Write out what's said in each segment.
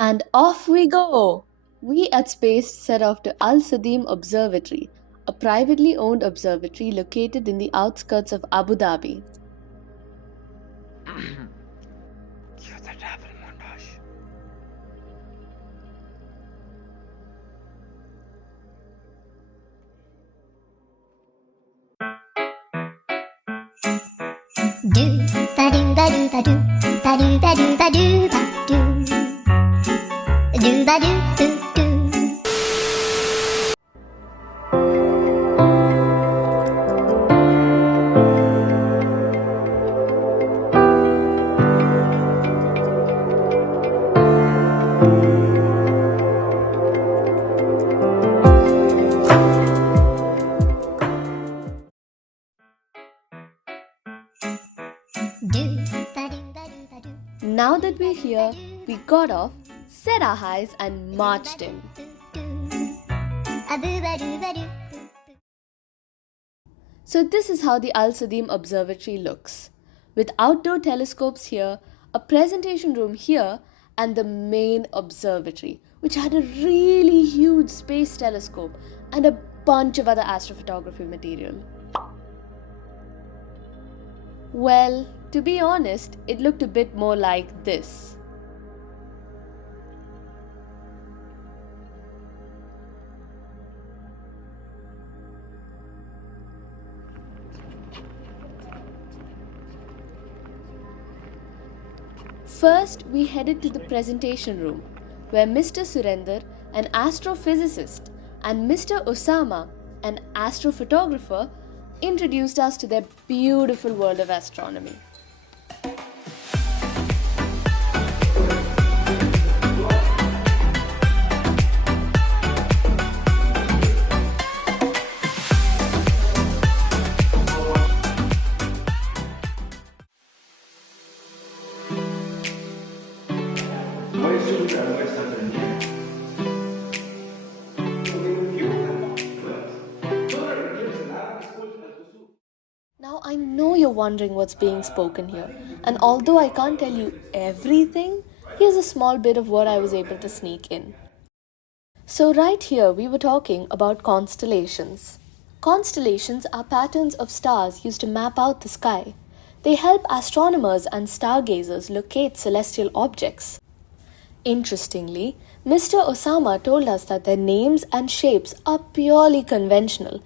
And off we go! We at Space set off to Al Sadeem Observatory, a privately owned observatory located in the outskirts of Abu Dhabi. Cue the travel montage. Do ba do ba do ba do ba do ba do ba do ba do ba do do do. Now that we're here, we got off, set our highs, and marched in. So this is how the Al Sadeem Observatory looks, with outdoor telescopes here, a presentation room here, and the main observatory, which had a really huge space telescope and a bunch of other astrophotography material. Well, to be honest, it looked a bit more like this. First, we headed to the presentation room, where Mr. Surender, an astrophysicist, and Mr. Osama, an astrophotographer, introduced us to their beautiful world of astronomy. Now I know you're wondering what's being spoken here, and although I can't tell you everything, here's a small bit of what I was able to sneak in. So right here we were talking about constellations. Constellations are patterns of stars used to map out the sky. They help astronomers and stargazers locate celestial objects. Interestingly, Mr. Osama told us that their names and shapes are purely conventional,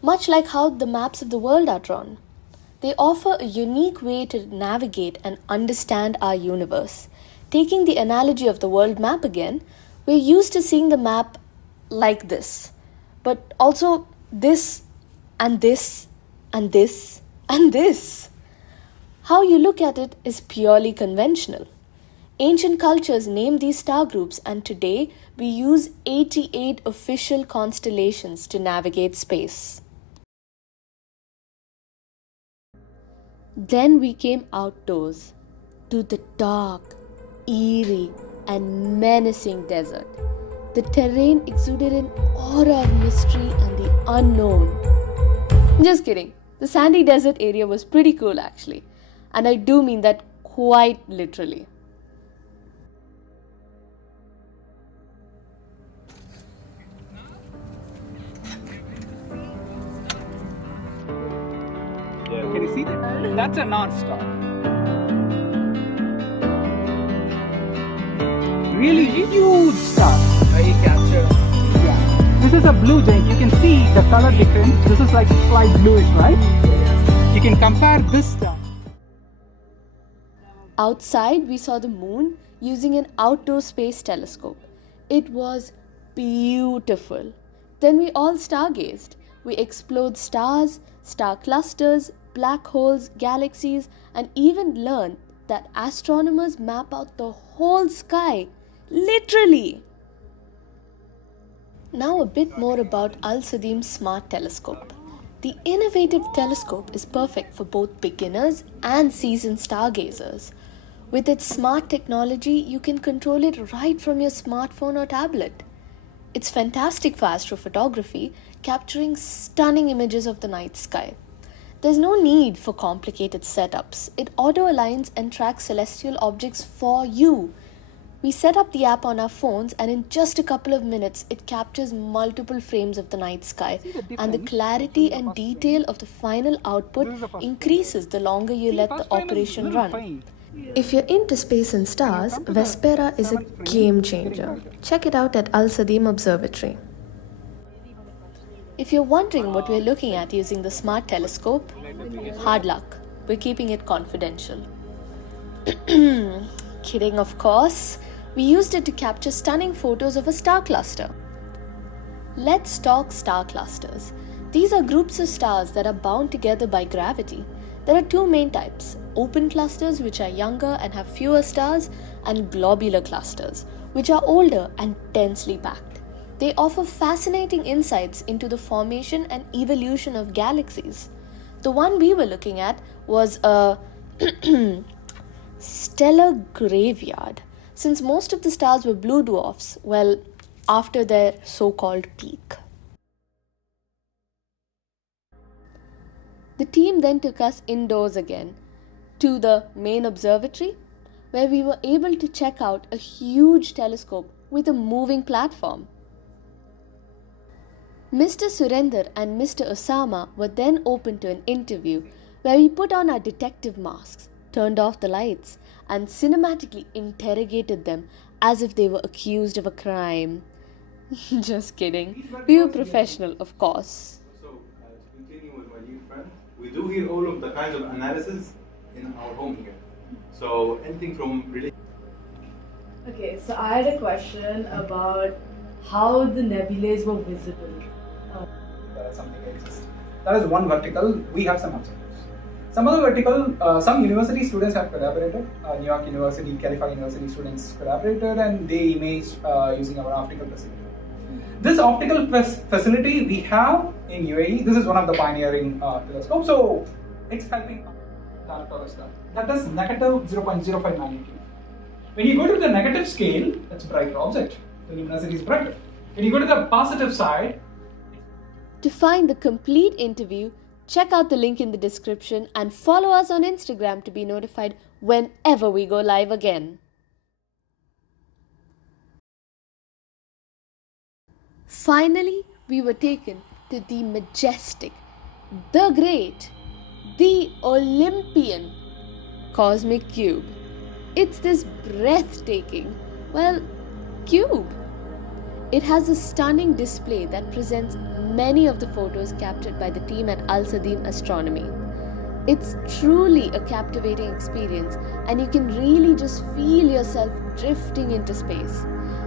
much like how the maps of the world are drawn. They offer a unique way to navigate and understand our universe. Taking the analogy of the world map again, we're used to seeing the map like this, but also this and this and this and this. How you look at it is purely conventional. Ancient cultures named these star groups, and today we use 88 official constellations to navigate space. Then we came outdoors to the dark, eerie, and menacing desert. The terrain exuded an aura of mystery and the unknown. Just kidding. The sandy desert area was pretty cool actually, and I do mean that quite literally. Can you see that? That's a North Star. Really huge star. You capture. Yeah. This is a blue giant. You can see the color difference. This is like slight bluish, right? You can compare this star. Outside, we saw the moon using an outdoor space telescope. It was beautiful. Then we all stargazed. We explored stars, star clusters, black holes, galaxies, and even learned that astronomers map out the whole sky, literally. Now a bit more about Al Sadeem's Smart Telescope. The innovative telescope is perfect for both beginners and seasoned stargazers. With its smart technology, you can control it right from your smartphone or tablet. It's fantastic for astrophotography, capturing stunning images of the night sky. There's no need for complicated setups. It auto-aligns and tracks celestial objects for you. We set up the app on our phones, and in just a couple of minutes, it captures multiple frames of the night sky. And the clarity and detail of the final output increases the longer you let the operation run. If you're into space and stars, Vespera is a game changer. Check it out at Al Sadeem Observatory. If you're wondering what we're looking at using the smart telescope, hard luck. We're keeping it confidential. Kidding, of course. We used it to capture stunning photos of a star cluster. Let's talk star clusters. These are groups of stars that are bound together by gravity. There are two main types: open clusters, which are younger and have fewer stars, and globular clusters, which are older and densely packed. They offer fascinating insights into the formation and evolution of galaxies. The one we were looking at was a stellar graveyard, since most of the stars were blue dwarfs, well, after their so-called peak. The team then took us indoors again to the main observatory, where we were able to check out a huge telescope with a moving platform. Mr. Surinder and Mr. Osama were then open to an interview where we put on our detective masks, turned off the lights, and cinematically interrogated them as if they were accused of a crime. Just kidding. We were professional, of course. So, to continue with my new friend, we do here all of the kinds of analysis in our home here. So, anything from Okay, so I had a question about how the nebulae were visible. There is something exists. That is one vertical. We have some observers. Some other vertical, some university students have collaborated. New York University, California University students collaborated, and they imaged using our optical facility. This optical facility we have in UAE. This is one of the pioneering telescopes. So it's helping planet or a star. That is negative 0.05 magnitude. When you go to the negative scale, that's a brighter object. The luminosity is brighter. When you go to the positive side. To find the complete interview, check out the link in the description and follow us on Instagram to be notified whenever we go live again. Finally, we were taken to the majestic, the great, the Olympian cosmic cube. It's this breathtaking, cube. It has a stunning display that presents many of the photos captured by the team at Al Sadeem Astronomy. It's truly a captivating experience, and you can really just feel yourself drifting into space.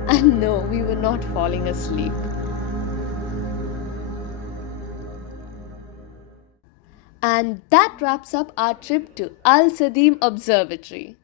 And no, we were not falling asleep. And that wraps up our trip to Al Sadeem Observatory.